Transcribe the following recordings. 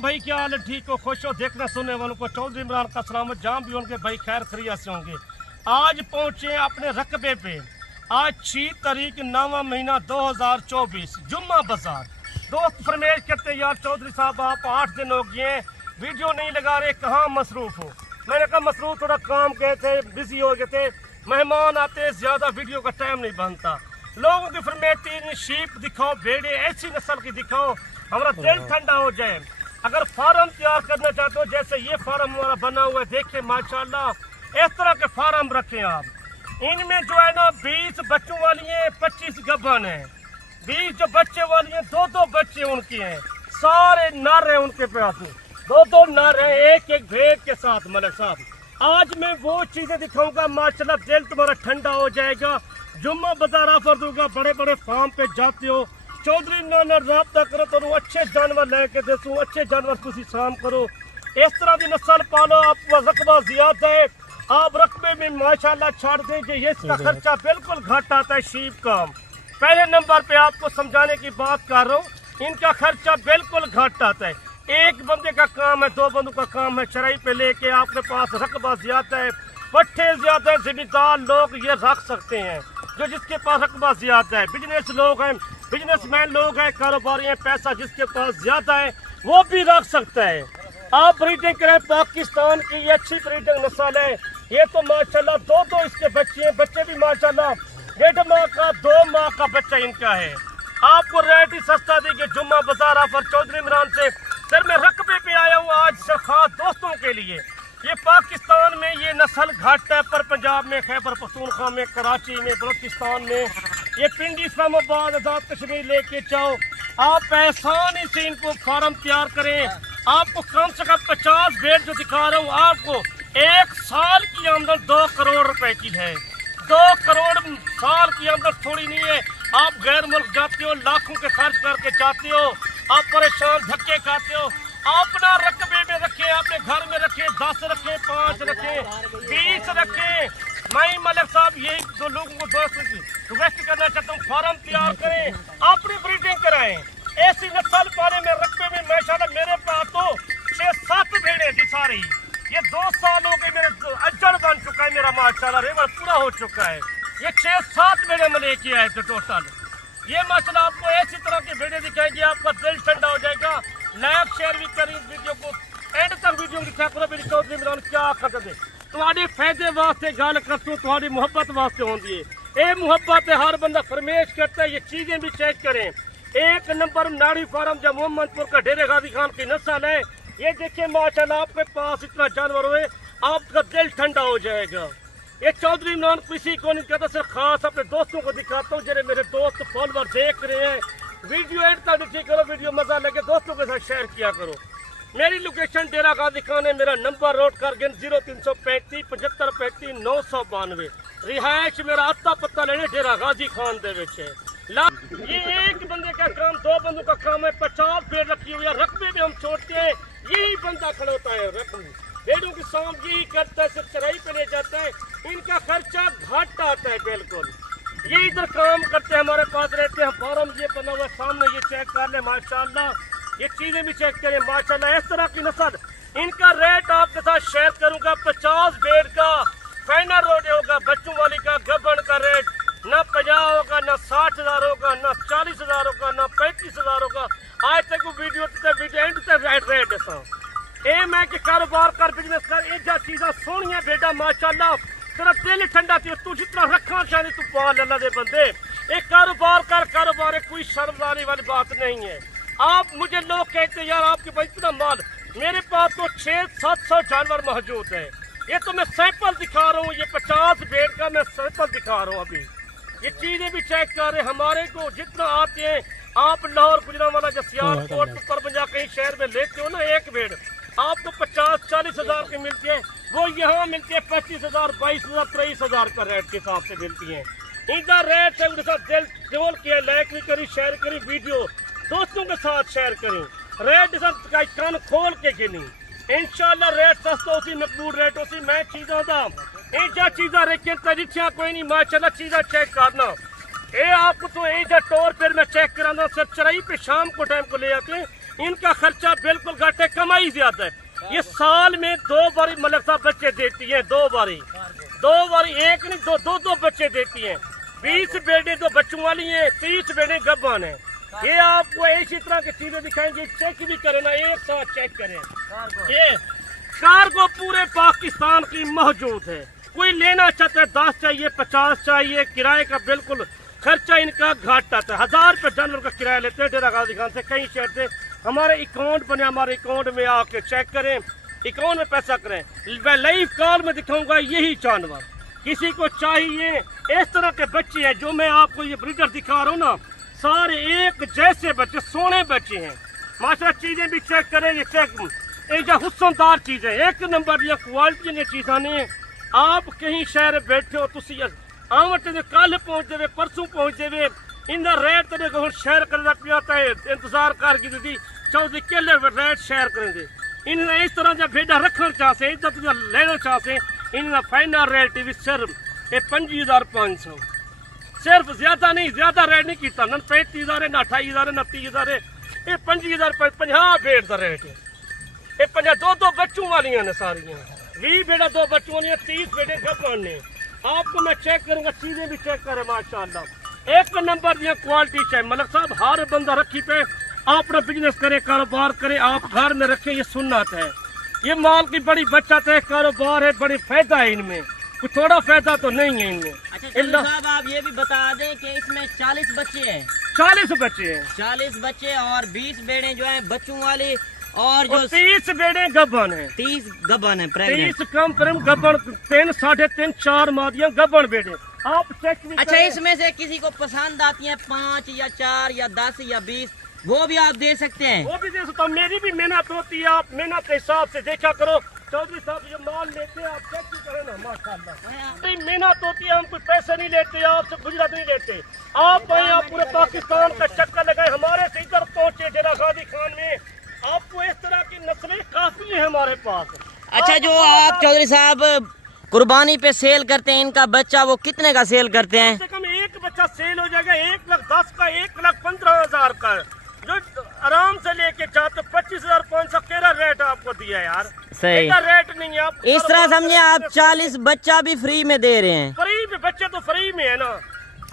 भाई, क्या हाल है? ठीक हो, खुश हो? देखना सुनने वालों को चौधरी इमरान का सलामत, जहाँ भी होंगे भाई खैर खैरियत से होंगे। आज पहुँचे अपने रकबे पे। आज 6 तारीख 9वां महीना 2024, जुम्मा बाजार। दोस्त फरमाइश करते यार चौधरी साहब आप 8 दिन हो गए हैं वीडियो नहीं लगा रहे, कहाँ मसरूफ़ हो? मैंने कहा मसरूफ़ थोड़ा काम गए थे, बिजी हो गए थे, मेहमान आते ज़्यादा वीडियो का टाइम नहीं बनता। लोगों की फरमाइश 3 शीप दिखाओ, भेड़े ऐसी नस्ल की दिखाओ हमारा दिल ठंडा हो जाए। अगर फार्म तैयार करना चाहते हो, जैसे ये फार्म हमारा बना हुआ है, देखिए माशाल्लाह इस तरह के फार्म रखें आप। इनमें जो है ना 20 बच्चों वाली हैं, 25 गब्बन हैं। 20 जो बच्चे वाली हैं, 2-2 बच्चे उनके हैं, सारे नर हैं उनके पास, 2-2 नर हैं एक एक भेड़ के साथ। मलिक साहब आज मैं वो चीज़ें दिखाऊंगा माशाल्लाह दिल तुम्हारा ठंडा हो जाएगा। जुम्मा बाजार ऑफर दूंगा, बड़े बड़े फार्म पे जाते हो चौधरी इमरान रब्ता करो तो अच्छे जानवर लेके देसूँ, अच्छे जानवर तुसी शाम करो, इस तरह की नस्ल पालो, आपका रकबा ज्यादा है, आप रकबे में माशाल्लाह छाड़ देंगे। ये इसका खर्चा बिल्कुल घट आता है शीप का। पहले नंबर पे आपको समझाने की बात कर रहा हूँ, इनका खर्चा बिल्कुल घट आता है। एक बंदे का काम है, 2 बंदों का काम है, चराई पे लेके आपके पास रकबा ज्यादा है, पट्टे ज्यादा है, जिम्मेदार लोग ये रख सकते हैं। जो जिसके पास रकबा ज्यादा है, बिजनेस लोग हैं, बिजनेसमैन लोग हैं, कारोबारी हैं, पैसा जिसके पास ज्यादा है वो भी रख सकता है। आप ब्रीडिंग करें, पाकिस्तान की ये अच्छी ब्रीडिंग नस्ल है। ये तो माशाल्लाह 2-2 इसके बच्चे हैं, बच्चे भी माशाल्लाह 1.5 माह का 2 माह का बच्चा इनका है। आपको रेट ही सस्ता देंगे जुम्मा बाजार ऑफर चौधरी इमरान से। सर मैं रकबे पे आया हूँ आज खास दोस्तों के लिए। ये पाकिस्तान में ये नस्ल घट है, पर पंजाब में, खैबर पख्तूनख्वा में, कराची में, बलूचिस्तान में, ये पिंडी इस्लामाबाद, आजाद कश्मीर लेके जाओ। आप आसानी से इनको फार्म तैयार करें। आपको कम से कम 50 भेड़ जो दिखा रहा हूँ, आपको 1 साल की आमदन 2 करोड़ रुपए की है। 2 करोड़ साल की आमदन थोड़ी नहीं है। आप गैर मुल्क जाते हो, लाखों के खर्च करके जाते हो, आप परेशान धक्के खाते हो। अपना रकबे में रखे, अपने घर में रखे, 10 रखे, 5 रखे, 20 रखे। मैं मलिक साहब यही 2 लोगों को रिक्वेस्ट करना चाहता हूँ, फार्म तैयार करें, अपनी ब्रीडिंग कराएं, ऐसी नस्ल पाले में रकबे में। माशाल्लाह मेरे पास तो 6-7 भेड़े थी सारी। ये 2 साल हो गए, मेरे अजड़ बन चुका है मेरा, माशाल्लाह रेवड़ पूरा हो चुका है। ये 6-7 भेड़े में लेके आए थे टोटल। ये माशाल्लाह आपको ऐसी तरह के भेड़े दिखाएंगे, आपका दिल ठंडा हो जाएगा। लाइक शेयर भी करें इस वीडियो को, एंड तक वीडियो दिखा करो। मेरी चौधरी इमरान क्या आखिर तुम्हारे फायदे वास्ते गल करतूँ, तुम्हारी मुहब्बत वास्ते होती है। ये मुहब्बत है, हर बंदा फरमेश करता है। ये चीज़ें भी चेक करें। 1 नंबर नाड़ी फार्म जो मोहम्मदपुर का डेरे गाजी खान की नस्ल है। ये देखिए माशाल्लाह आपके पास इतना जानवर हुए, आपका दिल ठंडा हो जाएगा। ये चौधरी इमरान किसी को नहीं कहता, सिर्फ खास अपने दोस्तों को दिखाता हूँ। जरे मेरे दोस्त फॉलोवर देख रहे हैं, वीडियो एंड तक देखिए करो, वीडियो मजा लगे दोस्तों के साथ शेयर किया करो। मेरी लोकेशन डेरा गाजी खान है, मेरा नंबर नोट कर गए 0335 7535 992। रिहायश मेरा आता पता लेने डेरा गाजी खान दे विच है। ये एक बंदे का काम, 2 बंदों का काम है। 50 भेड़ रखी हुई है, रकबे में हम छोड़ते हैं, यही बंदा खड़ा होता है रकबे। भेड़ों की शाम यही करता है, सिर्फ चराई पे ले जाता है। इनका खर्चा घट आता है बिल्कुल। ये इधर काम करते हैं, हमारे पास रहते हैं। फार्म ये बना हुआ सामने, ये चेक कर ले माशाल्लाह, ये चीजें भी चेक करें माशाल्लाह। इस तरह की नस्ल, इनका रेट आपके साथ शेयर करूंगा। 50 भेड़ का फाइनल रोड होगा, बच्चों वाली का गबन का रेट ना 50 होगा, ना 60,000 होगा, ना 40,000 होगा, ना 35,000 होगा। आज तक वीडियो एंड तक रेट है। ए मैं कि कारोबार कर, बिजनेस कर, ये जा चीज़ा सोहनिया बेटा माशाल्लाह, तेरा दिल ठंडा थी। तू जितना रखना चाहते तू पाल अल्लाह दे बंदे। एक कारोबार कर, कारोबार है, कोई शर्मदारी वाली बात नहीं है। आप मुझे लोग कहते हैं यार आपके पास इतना माल, मेरे पास तो 600-700 जानवर मौजूद है। ये तो मैं सैंपल दिखा रहा हूँ, ये 50 भेड़ का मैं सैंपल दिखा रहा हूँ अभी। ये चीज़ें भी चेक कर रहे हैं। हमारे को जितना आते हैं, आप लाहौर गुजरांवाला जसियार कोट परबंजा कहीं शहर में लेते हो ना, एक भेड़ आपको 50-40 हज़ार की मिलती है, वो यहाँ मिलती है 25,000, 22,000, 23,000 का रेट के हिसाब से मिलती है। इधर रेट है, उनके साथ दिल जोल किया, लाइक भी करी, शेयर करी, वीडियो दोस्तों के साथ शेयर करें। रेट कान खोल के गिनी, इंशाल्लाह रेट सस्ता उसी मकबूल रेट उसी। मैं चीज़ों का इंजा चीज़ा रखें तजिया कोई नहीं माशाल्लाह, चीज़ा चेक करना। ये आपको तो इंजा टोर पर मैं चेक कराना, सिर्फ चराई पे शाम को टाइम को ले आते हैं। इनका खर्चा बिल्कुल घट है। इंतहाई ज्यादा है। ये साल में 2 बारी मलिक साहब बच्चे देती है, 2 बारी, एक नहीं दो बच्चे देती हैं। 20 बेटे तो बच्चों वाली हैं, 30 बेटे गब्बान हैं। ये आपको इसी तरह की चीजें दिखाएंगे, चेक भी करें ना, एक साथ चेक करें। ये कार्गो पूरे पाकिस्तान की मौजूद है। कोई लेना चाहता है 10 चाहिए, 50 चाहिए, किराए का बिल्कुल खर्चा इनका घाट आता है। 1000 रुपये डॉलर का किराया लेते हैं डेरा गाजी खान से। कई शहर से हमारे अकाउंट बने, हमारे अकाउंट में आके चेक करें, अकाउंट में पैसा करें। मैं लाइव कॉल में दिखाऊंगा यही जानवर। किसी को चाहिए इस तरह के बच्चे हैं जो मैं आपको ये ब्रीडर दिखा रहा हूँ ना, सारे एक जैसे बच्चे, सोने बच्चे हैं माशाल्लाह। चीजें भी चेक करें, ये चेक एक हुस्नदार चीजें, एक नंबर या क्वालिटी ने चीज़ा नहीं। आप कहीं शहर बैठे हो, तुसी आमट कल पहुँच जावे, परसों पहुँच जावे, इनका रेट तो देखो हम शेयर करना पियाता है, इंतजार करके दीदी चौधरी केले रेट शेयर करेंगे। इन्हें इस तरह जब भेड़ा रखना चाहते, इज्जत लेना चाहते, इनका फाइनल रेट भी सिर्फ 25,500, सिर्फ ज्यादा नहीं, ज्यादा रेट नहीं किया ना 35,000 ना 28,000 ना 30,000, ये 25,000 50 भेड़ का रेट है। ये 50 दो बच्चों वाली ने सारियां, 20 बेटा 2 बच्चों वाली, 30 बेटे गब्बान ने। आपको मैं चेक करूंगा, चीजें भी चेक करें माशाल्लाह। एक नंबर दिया क्वालिटी चाहिए मलिक साहब। हर बंदा रखी पे अपना बिजनेस करे, कारोबार करे, आप घर में रखे, ये सुन्नत है। ये माल की बड़ी बचत है, कारोबार है, बड़ी फायदा है इनमें, कुछ थोड़ा फायदा तो नहीं है इनमें। अच्छा साहब आप ये भी बता दें कि इसमें 40 बच्चे हैं, 40 बच्चे हैं, 40 बच्चे और 20 बेड़े जो हैं बच्चों वाली, और जो 30 बेड़े गब्बन है, 30 गब्बन है, प्रेग्नेंट। 30 कम परम गब्बन, 3 साढ़े 3 4 मादियां गब्बन बेड़े। आप चेक भी अच्छा करें। इसमें से किसी को पसंद आती है 5 या 4 या 10 या 20, वो भी आप दे सकते हैं? वो भी दे सकता हूँ, मेरी भी मेहनत होती है, आप मेहनत के हिसाब से देखा करो। चौधरी साहब जो माल लेते हैं आप चेक भी करें ना माशाल्लाह, मेहनत होती है, हम कोई पैसे नहीं लेते, आपसे गुजरात नहीं लेते। आप आए, आप पूरे पाकिस्तान का चक्कर लगाए, हमारे से इधर पहुंचे डेरा गाजी खान में, आपको इस तरह की नस्लें काफी है हमारे पास। अच्छा जो आप चौधरी साहब कुर्बानी पे सेल करते हैं, इनका बच्चा वो कितने का सेल करते हैं? कम से कम एक बच्चा सेल हो जाएगा 1,10,000 का, 1,15,000 का, जो आराम से लेके जाते 25,500 केरा रेट आपको दिया यार, सही रेट नहीं है। आप इस तरह समझे आप 40 बच्चा भी फ्री में दे रहे हैं? फ्री में, बच्चे तो फ्री में है ना,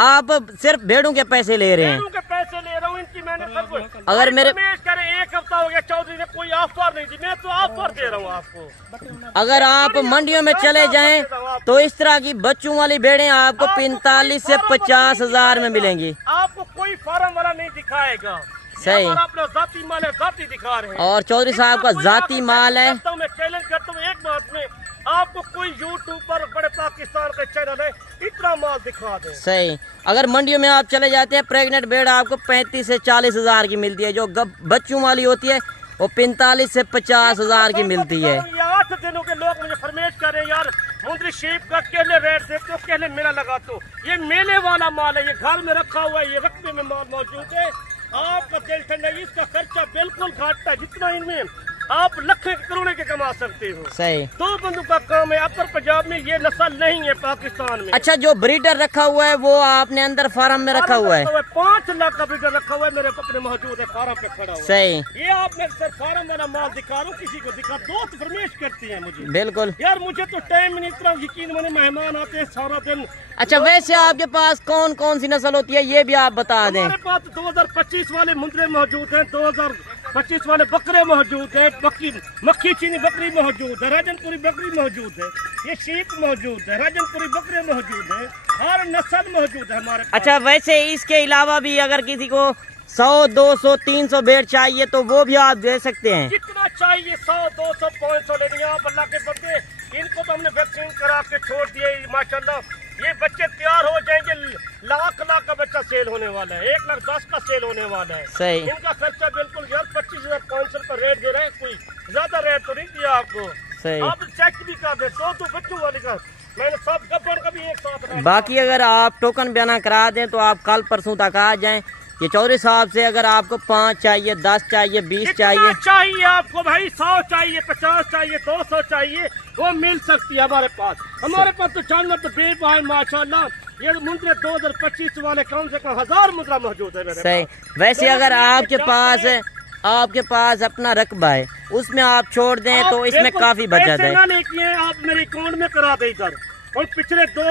आप सिर्फ भेड़ों के पैसे ले रहे हैं? भेड़ों के पैसे ले रहा हूँ, इनकी मैंने सब कुछ। अगर मेरे करे 1 हफ्ता हो गया चौधरी ने कोई ऑफर नहीं दी, मैं तो ऑफर दे रहा हूँ आपको। अगर आप मंडियों में चले जाएं तो इस तरह की बच्चों वाली भेड़ें आपको 45 से 50,000 में मिलेंगी। आपको कोई फार्म वाला नहीं दिखाएगा, सही। अपना जाती माल है, जाती दिखा रहे हैं। और चौधरी साहब का जाती माल है। मैं चैलेंज करता हूँ एक बात में, आपको कोई यूट्यूब पर बड़े पाकिस्तान का चैनल है इतना माल दिखा दे। सही। अगर मंडियों में आप चले जाते हैं, प्रेग्नेंट भेड़ आपको 35 से 40,000 की मिलती है, जो बच्चों वाली होती है वो 45 से 50,000 की मिलती है। 8 दिनों के लोग मुझे फरमाइश कर रहे हैं यार मुंदरी शेप का केले रेट देखते हो, केले मेला लगा दो। ये मेले वाला माल है, ये घर में रखा हुआ है, ये रखने में माल मौजूद है। आपका दिल ठंडा, इसका खर्चा बिल्कुल घाटा है, जितना इनमें आप लाखों करोड़ों के कमा सकते हो। सही। 2 बंदों का काम है। अपर पंजाब में ये नस्ल नहीं है पाकिस्तान में। अच्छा जो ब्रीडर रखा हुआ है वो आपने अंदर फार्म में रखा हुआ है? 5 लाख का ब्रीडर रखा हुआ है मेरे अपने मौजूद है, फार्म पे खड़ा हुआ। सही। ये आप मैं सर फार्म वाला माल दिखा रहा हूँ, किसी को दिखा, दोस्त फरमाइश करती है मुझे। बिल्कुल यार मुझे तो टाइम नहीं, इतना यकीन मैंने मेहमान आते हैं सारा दिन। अच्छा वैसे आपके पास कौन कौन सी नस्ल होती है ये भी आप बता दें? हमारे पास 2025 वाले मुंदरे मौजूद हैं, 2025 वाले बकरे मौजूद है, मक्खी चीनी बकरी मौजूद है, राजनपुरी बकरी मौजूद है, ये शीप मौजूद है, राजनपुरी बकरे मौजूद है, हर नस्ल मौजूद है हमारे पास। अच्छा वैसे इसके अलावा भी अगर किसी को 100, 200, 300 भेड़ चाहिए तो वो भी आप दे सकते हैं? जितना चाहिए 100, 200, 500 लेनी है आप, अल्लाह के बंदे। इनको तो हमने वैक्सीन करा के छोड़ दिए माशाल्लाह, ये बच्चे तैयार हो जाएंगे, लाख का बच्चा सेल होने वाला है, 1,10,000 का सेल होने वाला है। सही। इनका खर्चा बिल्कुल यार 25,500 का रेट दे रहे हैं, कोई ज्यादा रेट तो नहीं दिया आपको। सही। आप चेक भी कर दे, 2 बच्चों वाले का मैंने सब गब्बर का भी एक साथ। बाकी अगर आप टोकन बयाना करा दें तो आप कल परसों तक आ जाएं। ये चौधरी साहब से अगर आपको 5 चाहिए, 10 चाहिए, 20 चाहिए आपको भाई, 100 चाहिए, 50 चाहिए, 200 चाहिए, वो मिल सकती है हमारे पास। हमारे पास तो जानवर तो बेबा है माशाल्लाह। ये मुंद्रे 2025 वाले कम से कम 1000 मुद्रा मौजूद है मेरे सही। पास। वैसे अगर आपके पास آپ کے پاس اپنا رقبہ ہے اس میں آپ چھوڑ دیں تو اس میں کافی بچت ہے. لے کے آپ میرے اکاؤنٹ میں کرا دیں ادھر. اور پچھلے دو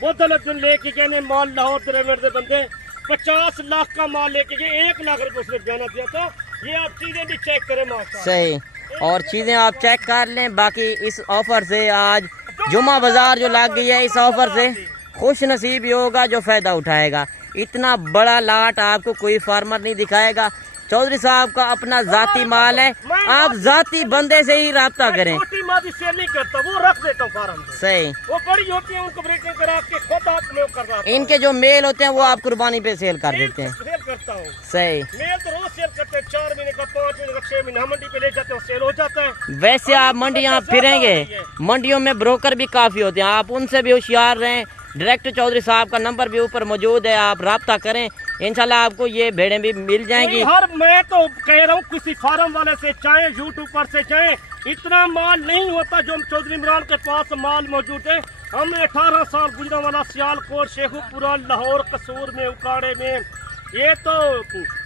بودل جو لے کے گئے مال لاہور ڈرائیور سے بندے 50 لاکھ کا مال لے کے گئے 1 لاکھ روپے اس نے بیانہ دیا تھا. یہ آپ چیزیں بھی چیک کریں ماشاءاللہ. صحیح. اور چیزیں آپ چیک کر لیں. باقی اس آفر سے آج جمعہ بازار جو لگ گئی ہے اس آفر سے خوش نصیب ہی ہوگا جو فائدہ اٹھائے گا. اتنا بڑا لاٹ آپ کو کوئی فارمر نہیں دکھائے گا. چودھری صاحب کا اپنا ذاتی مال ہے. آپ ذاتی بندے سے ہی رابطہ کریں. چھوٹی مادی سیل نہیں کرتا وہ رکھ دیتا ہوں فارم میں. صحیح. وہ بڑی ہوتی ہیں ان کو بریڈنگ کرا کے خود آپ لوگ کر رہا ان کے جو میل ہوتے ہیں وہ آپ قربانی پہ سیل کر دیتے ہیں. سیل کرتا ہوں. صحیح. میل تو روز سیل کرتے ہیں 4 مہینے کا 5 مہینے کا 6 مہینے ہم منڈی پہ لے جاتے ہیں سیل ہو جاتا ہے. ویسے آپ منڈیاں پھریں گے منڈیوں میں بروکر بھی کافی ہوتے ہیں. آپ ان سے بھی ہوشیار رہیں. ڈائریکٹ چودھری صاحب کا نمبر بھی اوپر موجود ہے. آپ رابطہ کریں انشاءاللہ آپ کو یہ بھیڑیں بھی مل جائیں گی. میں تو کہہ رہا ہوں کسی فارم والے سے چاہیں یوٹیوب پر سے چاہیں اتنا مال نہیں ہوتا جو ہم چودھری عمران کے پاس مال موجود ہے. ہم نے 18 سال گجرانوالہ سیالکوٹ شیخو پورہ لاہور قصور میں اکاڑے میں یہ تو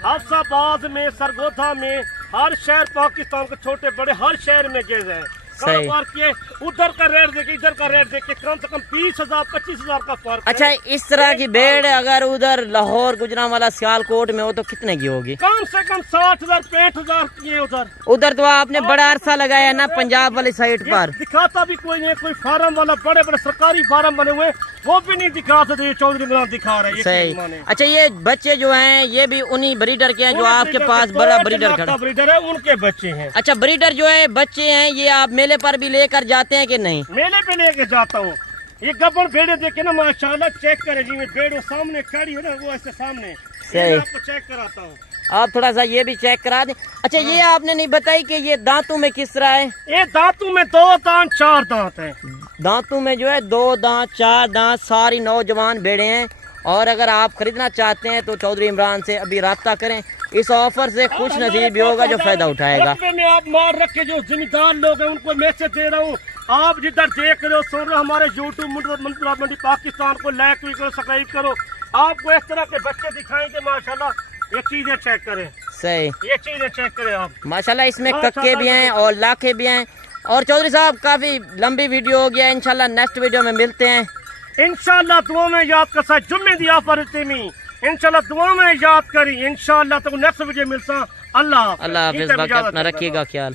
حفظ آباد میں سرگودا میں ہر شہر پاکستان کے چھوٹے بڑے ہر شہر میں گئے ہیں. کاروبار کیے ادھر کا ریٹ دیکھے ادھر کا ریٹ دیکھے کم سے کم 20,000 25,000 کا فرق. اچھا اس طرح کی بھیڑ اگر ادھر لاہور گجرانوالہ سیالکوٹ میں ہو تو کتنے کی ہوگی؟ کم سے کم 60,000 65,000 کی ہے ادھر. ادھر تو آپ نے بڑا عرصہ لگایا نا پنجاب والی سائٹ پر. دکھاتا بھی کوئی نہیں. کوئی فارم والا بڑے بڑے سرکاری فارم بنے ہوئے وہ بھی نہیں دکھا سکتے. چودھری عمران دکھا رہے ہیں. صحیح. اچھا یہ بچے جو ہیں یہ بھی انہی بریڈر کے ہیں جو آپ کے پاس بڑا بریڈر کھڑا بریڈر ہے ان کے بچے ہیں. اچھا بریڈر جو ہے بچے ہیں یہ آپ میلے پر بھی لے کر جاتے ہیں کہ نہیں؟ میلے پہ لے کے جاتا ہوں. یہ گبن بھیڑے دیکھے نا ماشاءاللہ چیک کرے جی میں بھیڑ سامنے کھڑی ہو نا وہ ایسے سامنے آپ کو چیک کراتا ہوں. آپ تھوڑا سا یہ بھی چیک کرا دیں. اچھا یہ آپ نے نہیں بتائی کہ یہ دانتوں میں کس طرح ہے؟ یہ دانتوں میں 2 دانت 4 دانت ہیں. دانتوں میں جو ہے 2 دانت 4 دانت ساری نوجوان بھیڑے ہیں. اور اگر آپ خریدنا چاہتے ہیں تو چودھری عمران سے ابھی رابطہ کریں. اس آفر سے خوش نصیب بھی ہوگا جو فائدہ اٹھائے گا. میں آپ مال رکھ کے جو ذمہ دار لوگ ہیں ان کو میسج دے رہا ہوں. آپ جدھر دیکھ رہے ہو سن رہے ہو ہمارے یوٹیوب منڈی پاکستان کو لائک بھی کرو سبسکرائب کرو. آپ کو اس طرح کے بچے دکھائیں گے ماشاءاللہ. یہ چیزیں چیک کریں. صحیح. یہ چیزیں چیک کریں آپ ماشاءاللہ. اس میں ککے بھی ہیں اور لاکھے بھی ہیں. اور چودھری صاحب کافی لمبی ویڈیو ہو گیا. انشاءاللہ نیکسٹ ویڈیو میں ملتے ہیں. انشاءاللہ دعا میں یاد کر سا جمعے دی آفر اتنی انشاءاللہ دعا میں یاد کری انشاءاللہ تو نیکسٹ ویڈیو ملسا. اللہ اللہ حافظ. باقی اپنا رکھیے گا خیال.